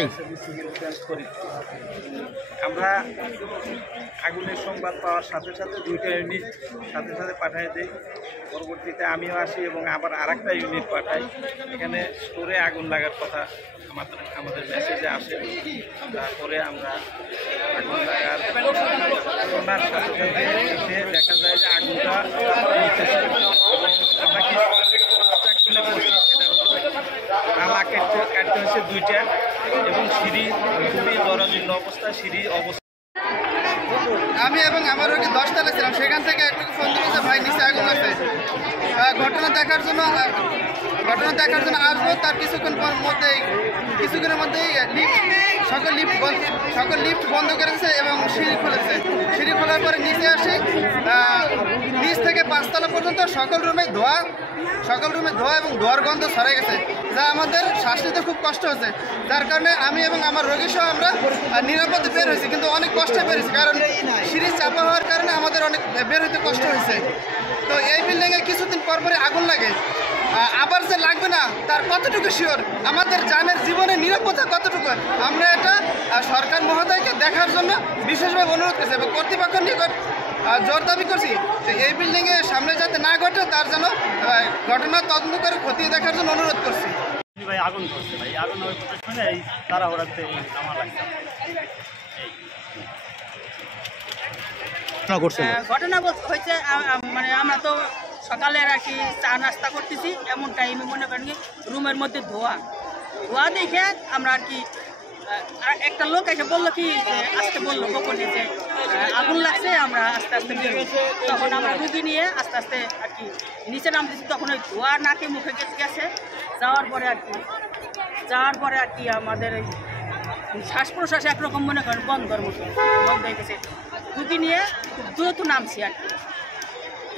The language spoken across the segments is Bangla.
নাই? আমরা আগুনের সংবাদ পাওয়ার সাথে সাথে 2টা ইউনিট সাথে সাথে পাঠিয়ে দিই। পরবর্তীতে আমিও আসি এবং আবার আরেকটা ইউনিট পাঠাই। এখানে স্টোরে আগুন লাগার কথা আমাদের মেসেজে আসে। তারপরে আমরা আগুন লাগার ঘটনার সাথে সাথে এসে দেখা যায় যে আগুনটা নিতেছে এবং আমরা কি শুনে বলছি সেটা হলো তালা কাটতে হয়েছে 2টা এবং সিঁড়ি খুবই জরাজীর্ণ অবস্থা, সিঁড়ি অবস্থা। আমি এবং আমার রোগী 10 তলায় ছিলাম, সেখান থেকে একটু ফোন দিয়েছে ভাই নিচে আগুন লাগছে। ঘটনা দেখার জন্য আসবো। তার কিছুক্ষণের মধ্যেই সকল লিফট বন্ধ করেছে এবং সিঁড়ি খুলেছে। সিঁড়ি খোলার পরে নিচে আসি, নিচ থেকে 5 তলা পর্যন্ত সকল রুমে ধোয়া এবং ধোয়ার গন্ধ ছড়ে গেছে, যা আমাদের শ্বাস নিতে খুব কষ্ট হচ্ছে। যার কারণে আমি এবং আমার রোগী সহ আমরা নিরাপদে বের হয়েছি, কিন্তু অনেক কষ্টে বের হয়েছি, কারণ সিঁড়ি চাপা হওয়ার কারণে আমাদের অনেক বের হইতে কষ্ট হয়েছে। তো এই বিল্ডিংয়ে কিছুদিন পরপরই আগুন লাগে, আবার যে লাগবে না তার কতটুকু শিওর, আমাদের জানের জীবনের নিরাপত্তা কতটুকু, আমরা এটা সরকার মহোদয়কে দেখার জন্য বিশেষভাবে অনুরোধ করছি এবং কর্তৃপক্ষের নিকট জোর দাবি করছি যে এই বিল্ডিংয়ে সামনে যাতে না ঘটে তার জন্য ঘটনা তদন্ত করে খতিয়ে দেখার জন্য অনুরোধ করছি। ভাই আগুন ধরছে, ভাই আগুন শুনে এই তাড়াহুড়াতে আমার লাগছে। ঘটনা হয়েছে মানে আমরা তো সকালে আর কি চা নাস্তা করতেছি, এমন টাইমে মনে করেন কি রুমের মধ্যে ধোয়া দেখে আমরা আর কি একটা লোক এসে বললো কি আসতে বললো গোপনে যে আগুন লাগছে, আমরা আস্তে আস্তে বেরোবো। তখন আমরা রুগী নিয়ে আস্তে আস্তে আর কি নিচে নামতেছি, তখন ওই ধোয়া নাকে মুখে গেছে। যাওয়ার পরে আর কি আমাদের এই শ্বাস প্রশ্বাস একরকম মনে করেন বন্ধ হয়ে গেছে। রুগী নিয়ে খুব দ্রুত নামছি আর কি,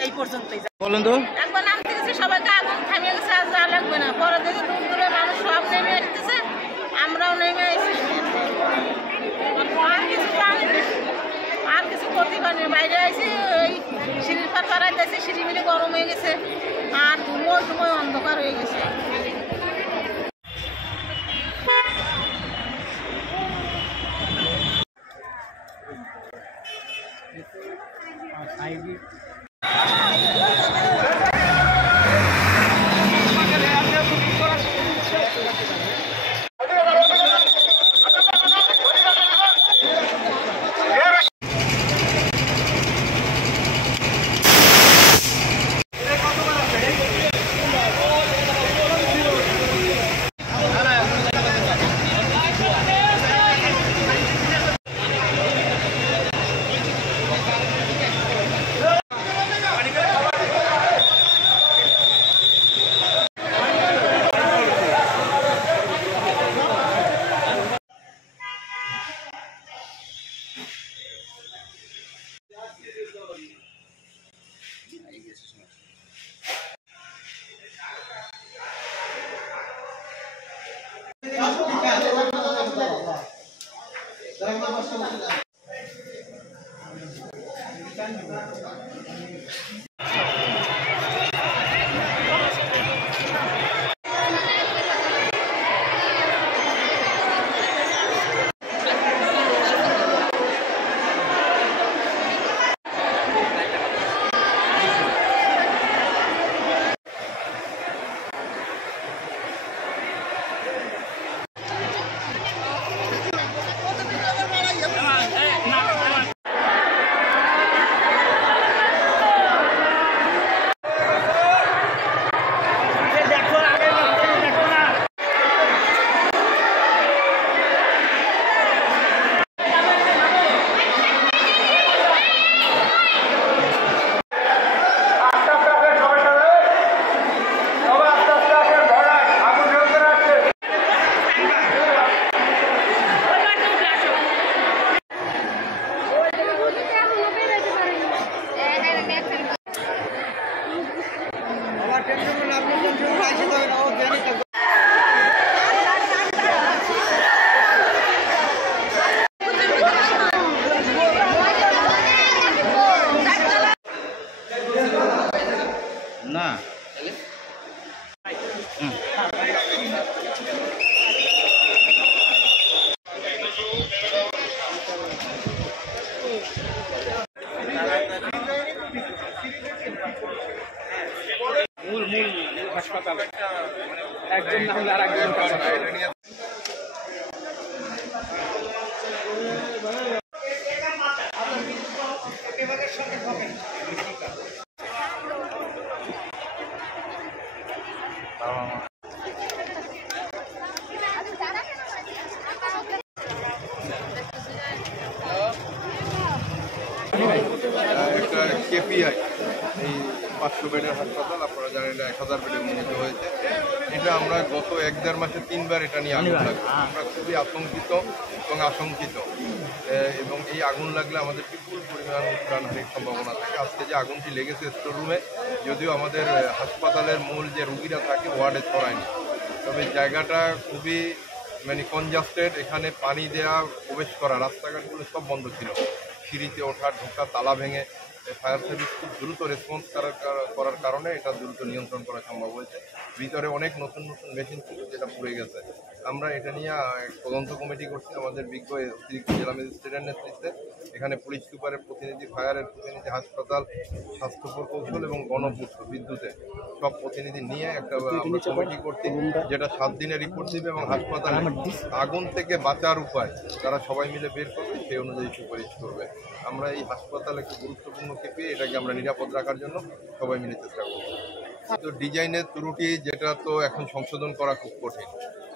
এই পর্যন্তই। বলেন তো, একবার নামতে গেছি সবাইকে আগুন থামিয়ে গেছে, আর যা লাগবে না। পরে দেখে দূর দূরে মানুষ সব নেমে আসতেছে, আমরাও নেমে এসেছি। আর কিছু করতে পারিনি, বাইরে আসি ওই সিঁড়ির পার পাড়ায় যাচ্ছি, সিঁড়ি মিলে গরম হয়ে গেছে আর সময় অন্ধকার হয়ে গেছে। একটা কেপিআই এই 500 বেডের হাসপাতাল, আপনারা জানেন এটা 1000 বেডে উন্নীত হয়েছে। এটা আমরা গত 1-1.5 মাসে 3বার এটা নিয়ে আগুন লাগবে। আমরা খুবই আতঙ্কিত এবং আশঙ্কিত, এবং এই আগুন লাগলে আমাদের বিপুল পরিমাণ প্রাণহানির সম্ভাবনা থাকে। আজকে যে আগুনটি লেগেছে স্টোর রুমে, যদিও আমাদের হাসপাতালের মূল যে রুগীরা থাকে ওয়ার্ডে ছড়ায়নি, তবে জায়গাটা খুবই কনজাস্টেড। এখানে পানি দেওয়া, প্রবেশ করা, রাস্তাঘাটগুলো সব বন্ধ ছিল। সিঁড়িতে ওঠা ঢোকা, তালা ভেঙে ফায়ার সার্ভিস খুব দ্রুত রেসপন্স করার কারণে এটা দ্রুত নিয়ন্ত্রণ করা সম্ভব হয়েছে। ভিতরে অনেক নতুন নতুন মেশিন ছিল যেটা পুড়ে গেছে। আমরা এটা নিয়ে তদন্ত কমিটি করছি আমাদের বিজ্ঞ অতিরিক্ত জেলা ম্যাজিস্ট্রেটের নেতৃত্বে। এখানে পুলিশ সুপারের প্রতিনিধি, ফায়ারের প্রতিনিধি, হাসপাতাল, স্বাস্থ্য প্রকৌশল এবং গণপূর্ত বিদ্যুতে সব প্রতিনিধি নিয়ে একটা আমরা কমিটি করছি, যেটা 7 দিনে রিপোর্ট দিবে এবং হাসপাতালে আগুন থেকে বাঁচার উপায় তারা সবাই মিলে বের করবে, সেই অনুযায়ী সুপারিশ করবে। আমরা এই হাসপাতাল একটি গুরুত্বপূর্ণ কেপি, এটাকে আমরা নিরাপদ রাখার জন্য সবাই মিলে চেষ্টা করব। তো ডিজাইনের ত্রুটি যেটা তো এখন সংশোধন করা খুব কঠিন।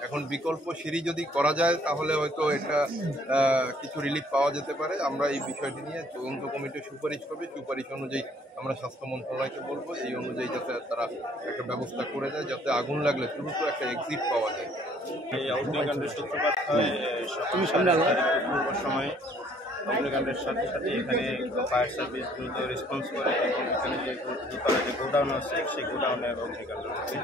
এখন বিকল্প সিঁড়ি যদি করা যায় তাহলে হয়তো এটা কিছু রিলিফ পাওয়া যেতে পারে। আমরা এই বিষয়টি নিয়ে তদন্ত কমিটি সুপারিশ করবে, সুপারিশ অনুযায়ী আমরা স্বাস্থ্য মন্ত্রণালয়কে বলবো এই অনুযায়ী যাতে তারা একটা ব্যবস্থা করে দেয়, যাতে আগুন লাগলে দ্রুত একটা এক্সিট পাওয়া যায়। এই অগ্নিকাণ্ডের সূত্রপাত হয় সকাল পূর্ব সময়ে। অগ্নিকাণ্ডের সাথে সাথে এখানে ফায়ার সার্ভিস দ্রুত রেসপন্স করে এবং এখানে যে দোতলা যে গোডাউন আছে সেই গোডাউনের অগ্নিকাণ্ড হচ্ছে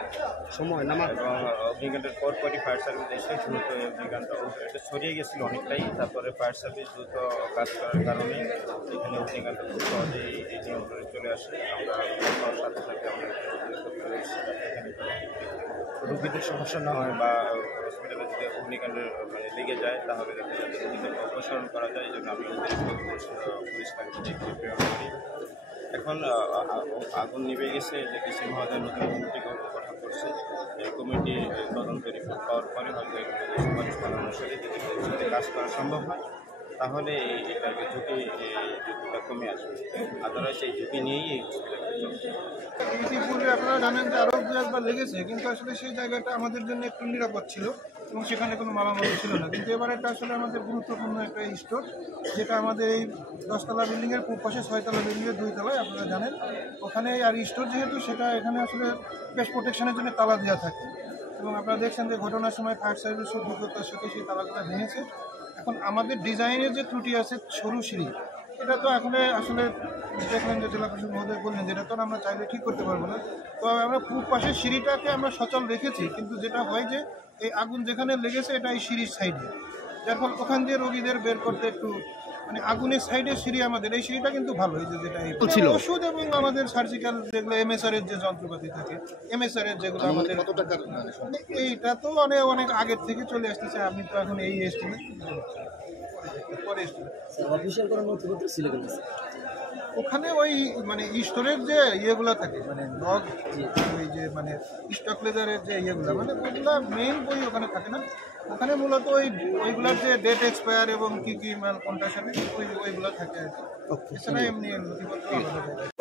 সময় নামা, এবং অগ্নিকাণ্ডের পরপরই ফায়ার সার্ভিস এসে দ্রুত অগ্নিকাণ্ড এটা ছড়িয়ে গেছিলো অনেকটাই। তারপরে ফায়ার সার্ভিস দ্রুত কাজ করার কারণে এখানে অগ্নিকাণ্ড খুব সহজেই এই নিয়ন্ত্রণে চলে আসে। আমরা সাথে সাথে আমরা এখানে রোগীদের সমস্যা না হয় বা হসপিটালে যদি অগ্নিকাণ্ডের লেগে যায় তাহলে যাতে রোগীদের অপসারণ করা যায়, এই জন্য আমি অতিরিক্ত পুলিশ বাহিনীকে প্রেরণ করি। এখন আগুন নিভে গেছে, যে ডিসি মহোদয় নতুন কমিটি গঠন করছে। এই কমিটি তদন্ত রিপোর্ট পাওয়ার পরে হয়তো এখানে যে সুপারিশ করা অনুসারে যদি ভবিষ্যতে কাজ করা সম্ভব হয় তাহলে এটাকে ঝুঁকিটা কমে আসবে। আদারওয়াইজ সেই ঝুঁকি নিয়েই এই হসপিটালটা চলছে। ইতিপূর্বে আপনারা জানেন যে আরও 2-1বার লেগেছে, কিন্তু আসলে সেই জায়গাটা আমাদের জন্য একটু নিরাপদ ছিল এবং সেখানে কোনো মালামাল ছিল না। কিন্তু এবার এটা আসলে আমাদের গুরুত্বপূর্ণ একটা স্টোর, যেটা আমাদের এই 10তলা বিল্ডিংয়ের পূর্ব পাশে 6তলা বিল্ডিংয়ের 2 তলায়, আপনারা জানেন ওখানে। আর স্টোর যেহেতু সেটা এখানে আসলে বেশ প্রোটেকশনের জন্য তালা দেওয়া থাকে, এবং আপনারা দেখছেন যে ঘটনার সময় ফায়ার সার্ভিসও দ্রুততার সাথে সেই তালাগুলো ভেঙেছে। এখন আমাদের ডিজাইনের যে ত্রুটি আছে সরু সিঁড়ি, এটা তো এখন আসলে দেখলেন যে জেলা প্রশাসক মহোদয় বললেন যেটা তো আমরা চাইলে ঠিক করতে পারবো না। তো আমরা পূর্ব পাশের সিঁড়িটাকে আমরা সচল রেখেছি, কিন্তু যেটা হয় যে এই আগুন যেখানে লেগেছে এটা এই সিঁড়ির সাইডে, যার ফলে ওখান দিয়ে রোগীদের বের করতে একটু আগুনের সাইডে সিঁড়ি আমাদের এই সিঁড়িটা কিন্তু ভালো হয়েছে, যেটা ছিল ওষুধ এবং আমাদের সার্জিক্যাল যেগুলো MSR এর যে যন্ত্রপাতি থাকে, MSR এর যেগুলো আমাদের এইটা তো অনেক আগের থেকে চলে আসতেছে। আমি তো এখন এই এস্টিমেট পরে ওখানে ওই স্টোরের যে ইয়েগুলো থাকে, লগ, ওই যে স্টক লেজারের যে ইয়েগুলো, ওইগুলা মেইন বই ওখানে থাকে না। ওখানে মূলত ওইগুলার যে ডেট এক্সপায়ার এবং কি মাল কোনটা সাথে ওইগুলো থাকে আর কি। এছাড়া এমনি নথিপত্র আলাদা থাকে।